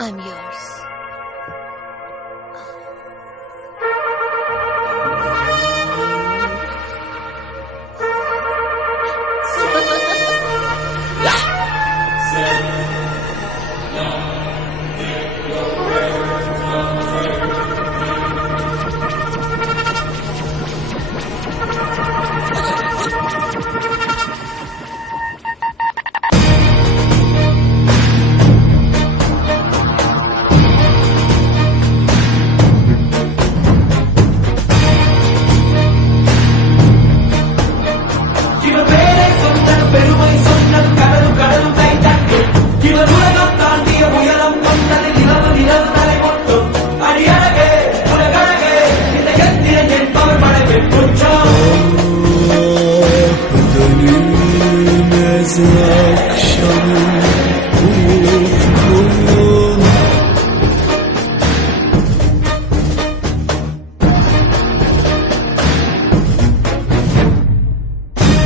I'm yours.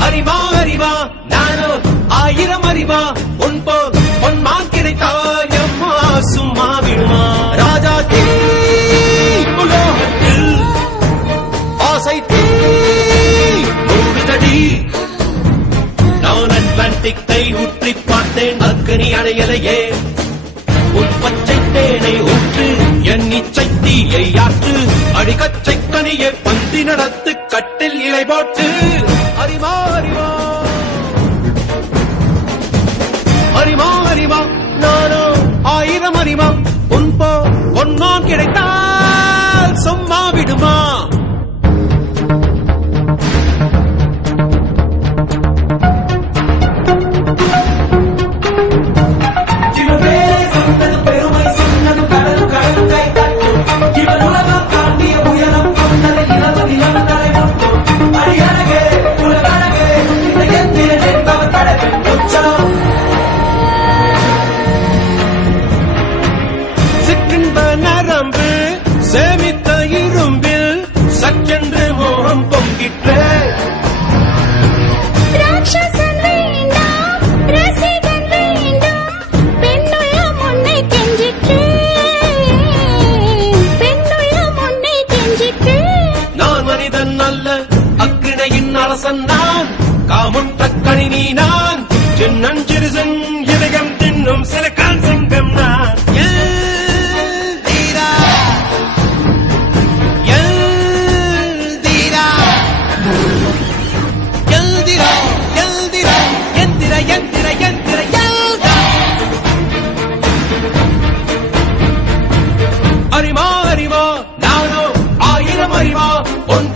அறிவா அறிவா நானோ ஆயிரம் அறிவா உன் போல் உன் மான் கிடைத்தாயம்மா சும்மா விடுமா ராஜா உலோகத்தில் ஆசை மூடுதடி நான் அட்லாண்டிக்கை உற்றி பார்த்தேன் அக்கனி அடையலையே உன் பச்சை தேனை ஊற்று என் இச்சை தீயை ஆற்று அடிக்கச்சை கனியை பந்தி நடத்து கட்டில் இலை போட்டு அறிவா அறிவா அறிவா அறிவா நானோ ஆயிரம் அறிவா உன் போ ஒன்னான் கிடைத்தால் சும்மா விடுமா நரம்பு சேமித்த இரும்பில் சற்றென்று மோகம் பொங்கிற்று ராட்சசன் வேண்டாம் ரசிகன் வேண்டும் பெண்ணுள்ளம் உன்னை கெஞ்சிற்று பெண்ணுள்ளம் உன்னை கெஞ்சிற்று நான் மனிதன் அல்ல அக்கிணையின் அரசன் நான் காமுற்ற கணினி நான் சின்னஞ்சிறுசன் இதயம் தின்னும் சிலக்கால் சிங்கம் நான் அறிவா அறிவா நானோ ஆயிரம் அறிவா உன்